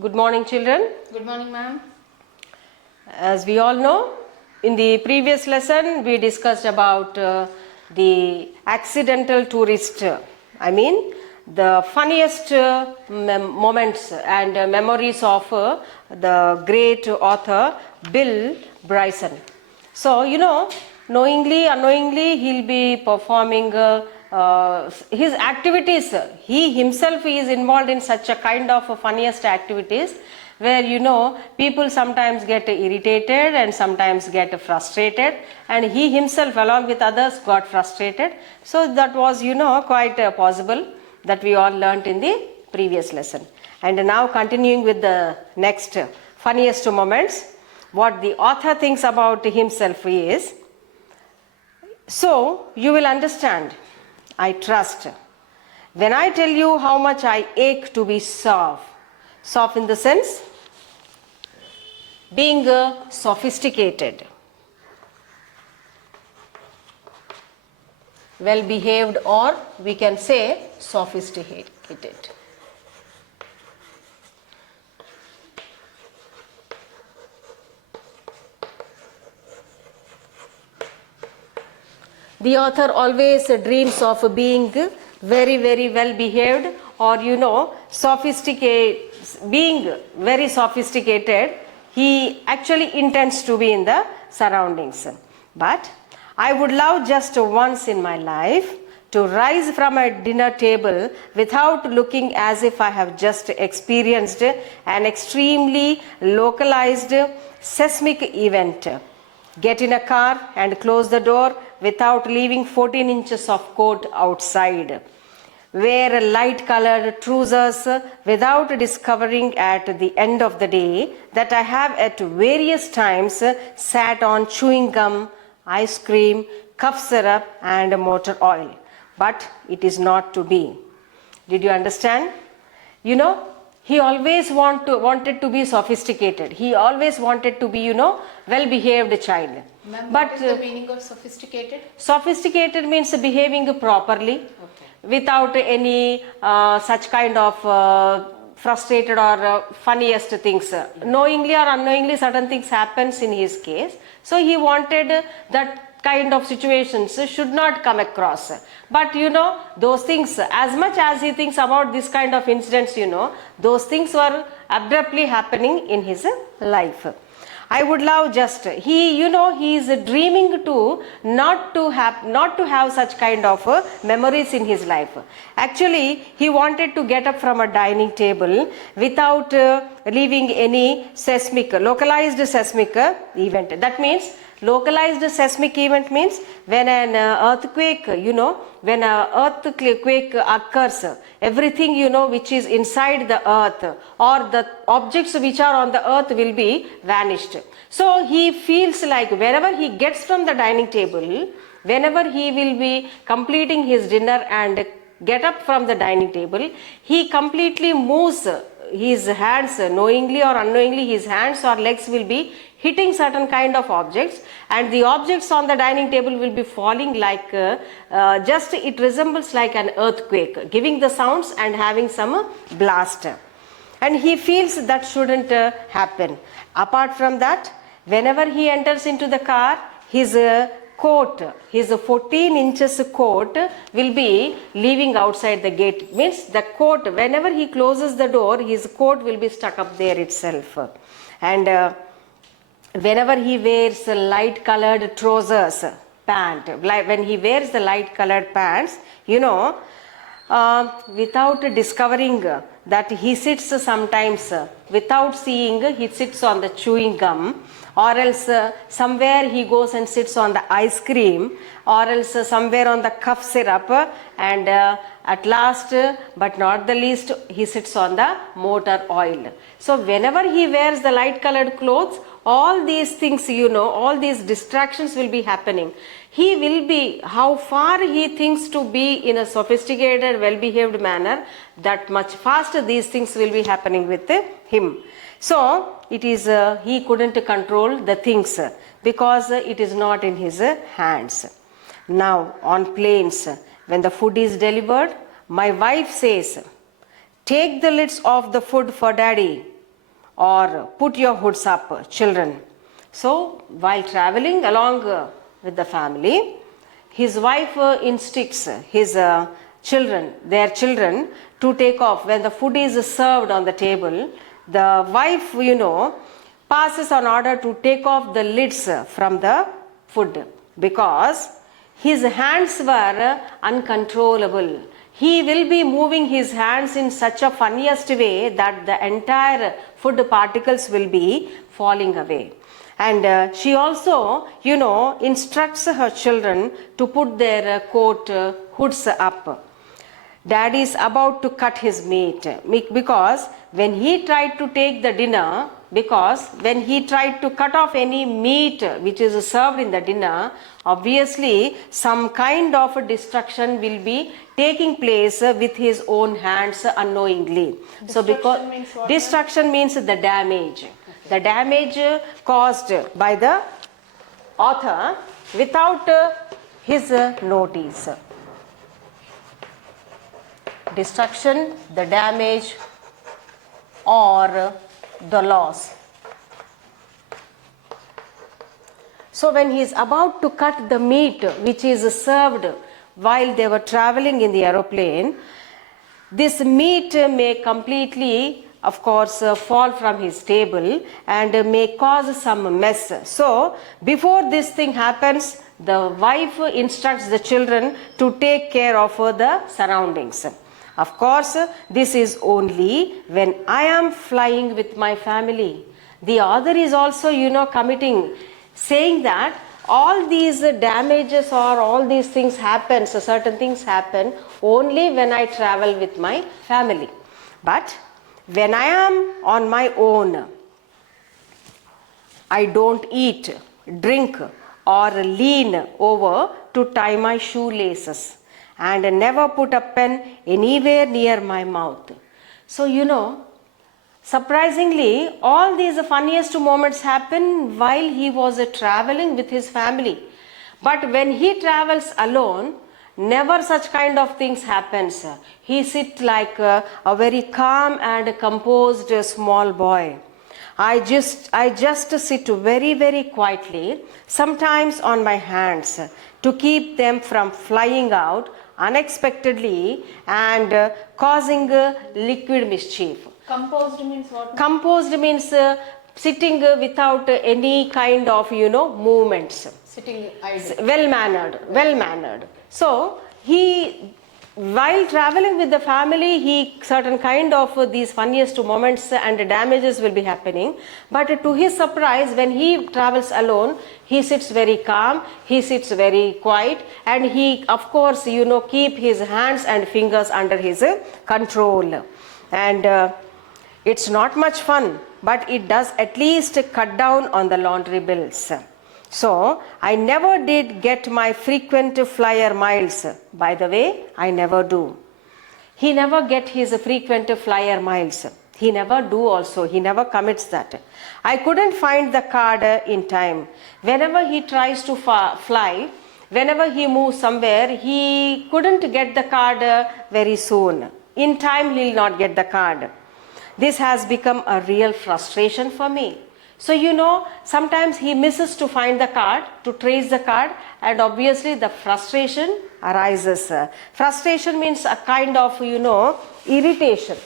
Good morning, children. Good morning, ma'am. As we all know, in the previous lesson we discussed about the accidental tourist. The funniest moments and memories of the great author Bill Bryson. So, knowingly, unknowingly, he'll be performing his activities. He himself is involved in such a kind of funniest activities where people sometimes get irritated and sometimes get frustrated, and he himself along with others got frustrated. So that was quite possible that we all learnt in the previous lesson. And now continuing with the next funniest moments, what the author thinks about himself is, so you will understand, I trust, when I tell you how much I ache to be soft in the sense being sophisticated, well behaved, or we can say sophisticated. The author always dreams of being very, very well behaved, or sophisticated, being very sophisticated. He actually intends to be in the surroundings. But I would love just once in my life to rise from a dinner table without looking as if I have just experienced an extremely localized seismic event. Get in a car and close the door without leaving 14 inches of coat outside. Wear light colored trousers without discovering at the end of the day that I have at various times sat on chewing gum, ice cream, cough syrup and motor oil. But it is not to be. Did you understand? He always wanted to be sophisticated. He always wanted to be, well-behaved child. Ma'am, what is the meaning of sophisticated? Sophisticated means behaving properly, without any such kind of frustrated or funniest things. Knowingly or unknowingly, certain things happens in his case. So he wanted that kind of situations should not come across. But those things, as much as he thinks about this kind of incidents, those things were abruptly happening in his life. I would love just, he is dreaming to not to have such kind of memories in his life. Actually, he wanted to get up from a dining table without leaving any localized seismic event. That means localized seismic event means when an earthquake, when an earthquake occurs, everything which is inside the earth or the objects which are on the earth will be vanished. So he feels like wherever he gets from the dining table, whenever he will be completing his dinner and get up from the dining table, he completely moves his hands, knowingly or unknowingly, his hands or legs will be hitting certain kind of objects, and the objects on the dining table will be falling like just it resembles like an earthquake, giving the sounds and having some blast. And he feels that shouldn't happen. Apart from that, whenever he enters into the car, his coat, his 14 inches coat will be leaving outside the gate. Means the coat, whenever he closes the door, his coat will be stuck up there itself. And whenever he wears light colored trousers, when he wears the light colored pants, without discovering that he sits sometimes, without seeing, he sits on the chewing gum, or else somewhere he goes and sits on the ice cream, or else somewhere on the cough syrup, and at last but not the least, he sits on the motor oil. So whenever he wears the light colored clothes, all these things, all these distractions will be happening. He will be, how far he thinks to be in a sophisticated, well-behaved manner, that much faster these things will be happening with him. So it is, he couldn't control the things because it is not in his hands. Now on planes, when the food is delivered, my wife says, "Take the lids off the food for daddy." or put your hoods up, children. So while traveling along with the family, his wife instructs his their children to take off. When the food is served on the table, the wife, passes an order to take off the lids from the food, because his hands were uncontrollable. He will be moving his hands in such a funniest way that the entire food particles will be falling away. And she also, instructs her children to put their coat hoods up. Dad is about to cut his meat, because when he tried to take the dinner, because when he tried to cut off any meat which is served in the dinner, obviously some kind of destruction will be taking place with his own hands unknowingly. So because Means what, destruction means the damage. The damage caused by the author without his notice. Destruction, the damage, or the loss. So when he is about to cut the meat which is served while they were traveling in the aeroplane, this meat may completely, of course, fall from his table and may cause some mess. So before this thing happens, the wife instructs the children to take care of the surroundings. Of course, this is only when I am flying with my family. The author is also, saying that all these damages or all these things happen, so certain things happen only when I travel with my family. But when I am on my own, I don't eat, drink, or lean over to tie my shoelaces, and never put a pen anywhere near my mouth. So, surprisingly, all these funniest moments happen while he was traveling with his family. But when he travels alone, never such kind of things happens. He sits like a very calm and composed small boy. I just sit very, very quietly, sometimes on my hands, to keep them from flying out unexpectedly and causing liquid mischief. Composed means what? Composed means sitting without any kind of, movements. Sitting idle. Well mannered. So he, while traveling with the family, he certain kind of these funniest moments and damages will be happening. But to his surprise, when he travels alone, he sits very calm, he sits very quiet, and he, of course, keep his hands and fingers under his control. And it's not much fun, but it does at least cut down on the laundry bills. So I never did get my frequent flyer miles. By the way, I never do. He never get his frequent flyer miles. He never do also. He never commits that. I couldn't find the card in time. Whenever he tries to fly, whenever he moves somewhere, he couldn't get the card very soon. In time, he'll not get the card. This has become a real frustration for me. So, sometimes he misses to find the card, to trace the card, and obviously the frustration arises. Frustration means a kind of, irritation.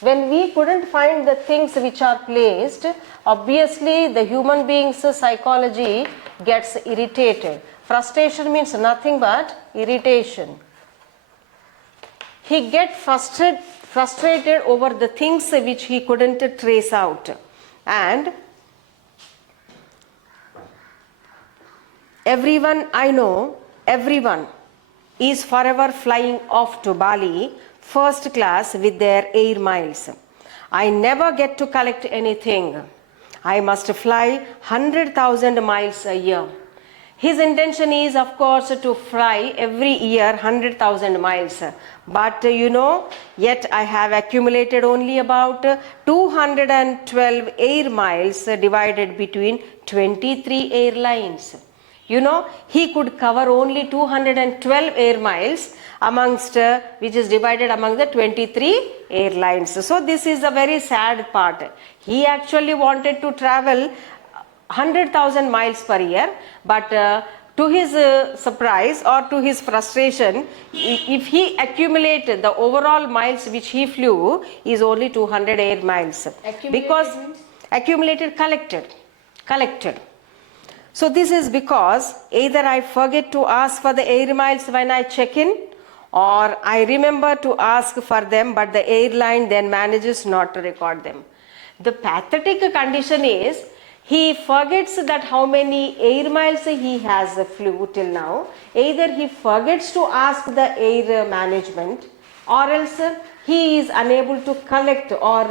When we couldn't find the things which are placed, obviously the human being's psychology gets irritated. Frustration means nothing but irritation. He gets frustrated over the things which he couldn't trace out. And everyone I know, everyone is forever flying off to Bali first class with their air miles. I never get to collect anything. I must fly 100,000 miles a year. His intention is, of course, to fly every year 100,000 miles. But yet I have accumulated only about 212 air miles divided between 23 airlines. You know, he could cover only 212 air miles amongst, which is divided among the 23 airlines. So this is a very sad part. He actually wanted to travel 100,000 miles per year, but to his surprise or to his frustration, if he accumulated the overall miles which he flew is only 200 air miles. Accumulated Because means? accumulated, collected. So this is because either I forget to ask for the air miles when I check in, or I remember to ask for them, but the airline then manages not to record them. The pathetic condition is he forgets that how many air miles he has flew till now. Either he forgets to ask the air management, or else he is unable to collect or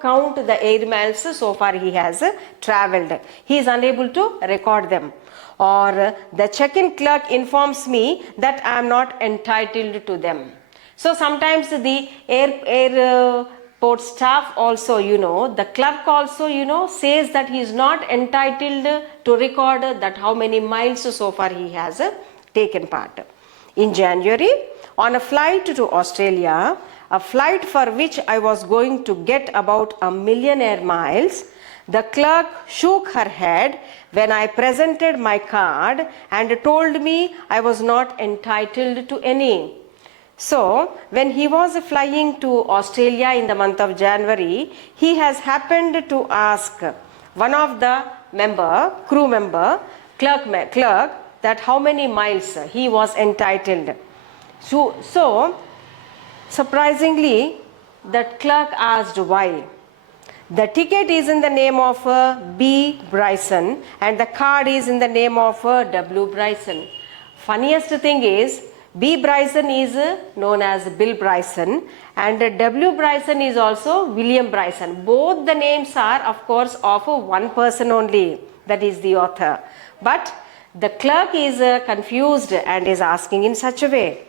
count the air miles so far he has traveled. He is unable to record them. Or the check-in clerk informs me that I am not entitled to them. So sometimes the airport staff also, the clerk also, says that he is not entitled to record that how many miles so far he has taken part. In January, on a flight to Australia, a flight for which I was going to get about 1,000,000 air miles, the clerk shook her head when I presented my card and told me I was not entitled to any. So, when he was flying to Australia in the month of January, he has happened to ask one of the crew member, clerk, that how many miles he was entitled. So surprisingly, that clerk asked why. The ticket is in the name of B. Bryson and the card is in the name of W. Bryson. Funniest thing is, B. Bryson is known as Bill Bryson and W. Bryson is also William Bryson. Both the names are of course of one person only, that is the author. But the clerk is confused and is asking in such a way.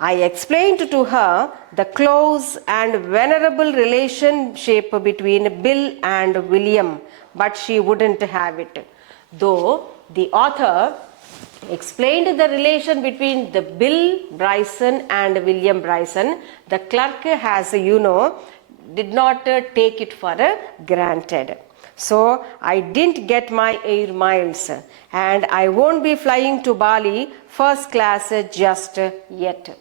I explained to her the close and venerable relationship between Bill and William, but she wouldn't have it. Though the author explained the relation between the Bill Bryson and William Bryson, the clerk has, did not take it for granted. So I didn't get my air miles and I won't be flying to Bali first class just yet.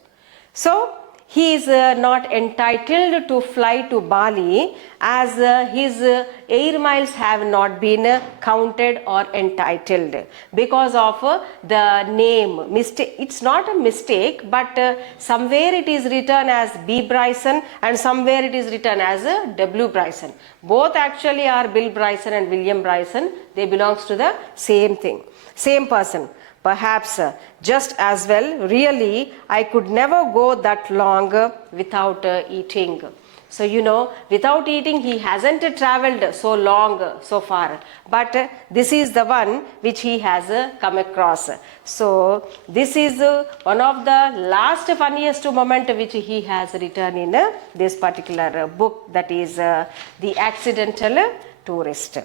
So he is not entitled to fly to Bali as his air miles have not been counted or entitled because of the name mistake. It's not a mistake, but somewhere it is written as B. Bryson and somewhere it is written as W. Bryson. Both actually are Bill Bryson and William Bryson. They belongs to the same thing, same person. Perhaps just as well, really, I could never go that long without eating. So, without eating, he hasn't traveled so long so far. But this is the one which he has come across. So, this is one of the last funniest moment which he has written in this particular book, that is The Accidental Tourist.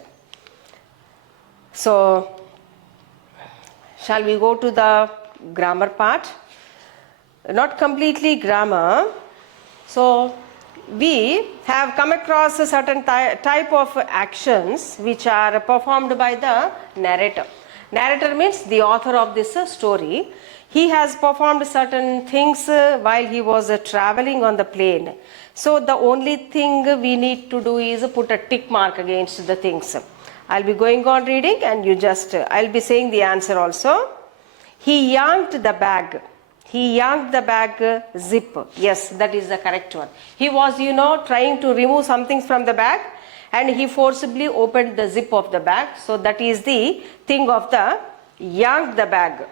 So, shall we go to the grammar part? Not completely grammar. So we have come across a certain type of actions which are performed by the narrator. Narrator means the author of this story. He has performed certain things while he was traveling on the plane. So the only thing we need to do is put a tick mark against the things. I'll be going on reading and I'll be saying the answer also. He yanked the bag. He yanked the bag zip. Yes, that is the correct one. He was, trying to remove something from the bag and he forcibly opened the zip of the bag. So that is the thing of the yanked the bag.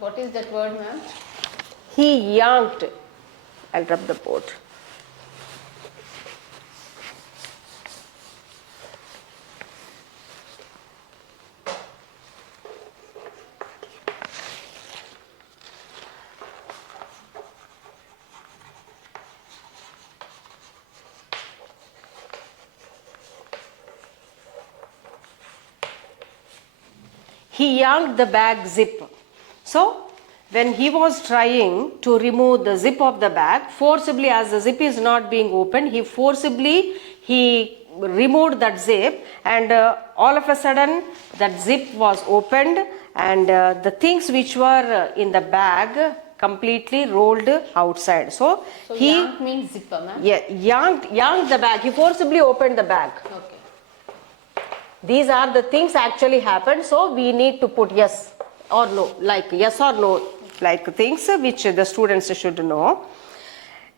What is that word, ma'am? He yanked. I'll rub the board. he yanked the bag zip. So when he was trying to remove the zip of the bag, forcibly, as the zip is not being opened, he removed that zip, and all of a sudden that zip was opened, and the things which were in the bag completely rolled outside. So he yank means zipper, ma'am? yeah, yanked the bag. He forcibly opened the bag. Okay. These are the things actually happened. So we need to put yes or no, like yes or no, like things which the students should know.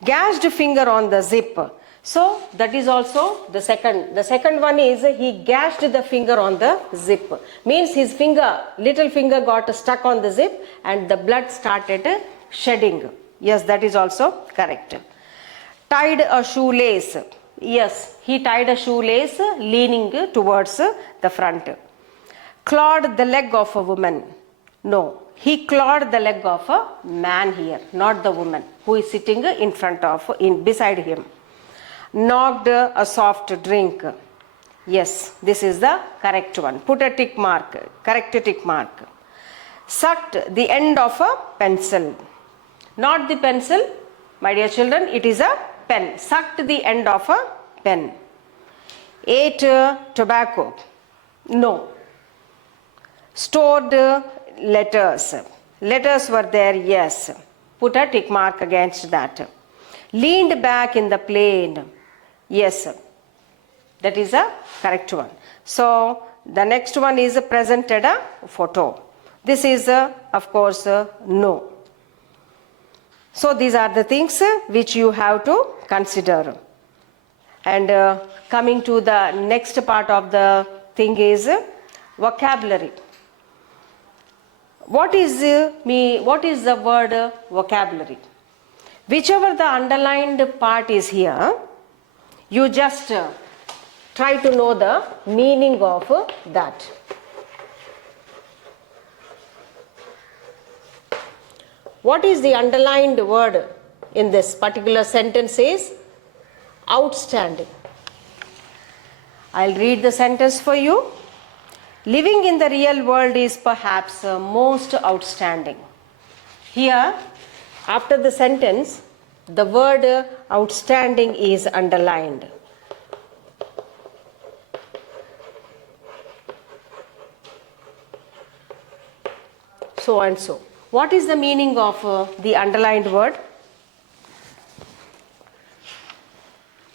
Gashed finger on the zip. So that is also the second. The second one is he gashed the finger on the zip. Means his little finger got stuck on the zip and the blood started shedding. Yes, that is also correct. Tied a shoelace. Yes, he tied a shoelace leaning towards the front. Clawed the leg of a woman. No, he clawed the leg of a man here, not the woman who is sitting beside him. Knocked a soft drink. Yes, this is the correct one. Put a tick mark, correct tick mark. Sucked the end of a pencil. Not the pencil, my dear children, it is a pen. Sucked the end of a pen. Ate tobacco. No. Stored letters. Letters were there, yes. Put a tick mark against that. Leaned back in the plane. Yes, that is a correct one. So the next one is presented a photo. This is of course no. So these are the things which you have to consider. And coming to the next part of the thing is vocabulary. What is the word vocabulary? Whichever the underlined part is here, you just try to know the meaning of that. What is the underlined word in this particular sentence is outstanding. I'll read the sentence for you. Living in the real world is perhaps most outstanding. Here, after the sentence, the word outstanding is underlined. So and so. What is the meaning of the underlined word?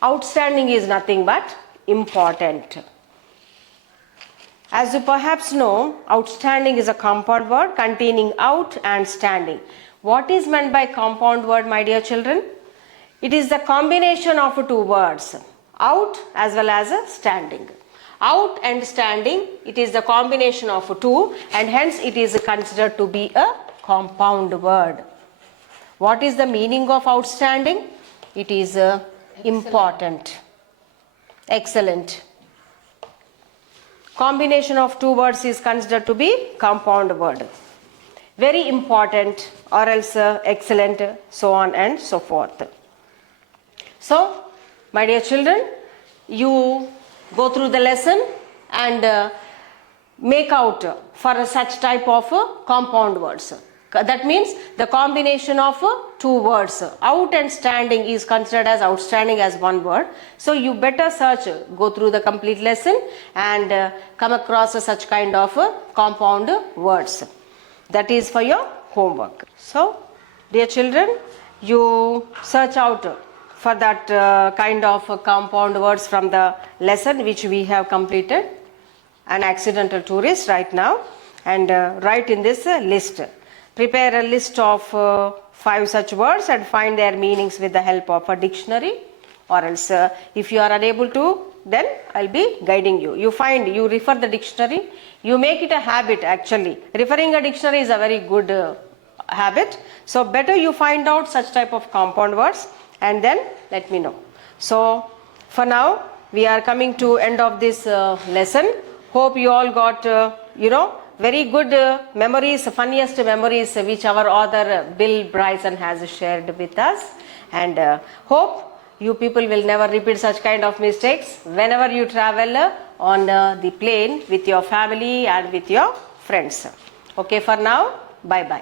Outstanding is nothing but important. As you perhaps know, outstanding is a compound word containing out and standing. What is meant by compound word, my dear children? It is the combination of two words, out as well as standing. Out and standing, it is the combination of two, and hence it is considered to be a compound word. What is the meaning of outstanding? It is important, excellent. Combination of two words is considered to be compound word. Very important, or else excellent, so on and so forth. So, my dear children, you go through the lesson and make out for such type of compound words. That means the combination of two words. Out and standing is considered as outstanding as one word. So you better search, go through the complete lesson and come across such kind of compound words. That is for your homework. So, dear children, you search out for that kind of compound words from the lesson which we have completed, an accidental tourist right now, and write in this list. Prepare a list of 5 such words and find their meanings with the help of a dictionary, or else if you are unable to, then I'll be guiding you. You refer the dictionary, you make it a habit actually. Referring a dictionary is a very good habit. So better you find out such type of compound words and then let me know. So for now we are coming to end of this lesson. Hope you all got very good memories, funniest memories which our author Bill Bryson has shared with us, and hope you people will never repeat such kind of mistakes whenever you travel on the plane with your family and with your friends. Okay, for now, bye bye.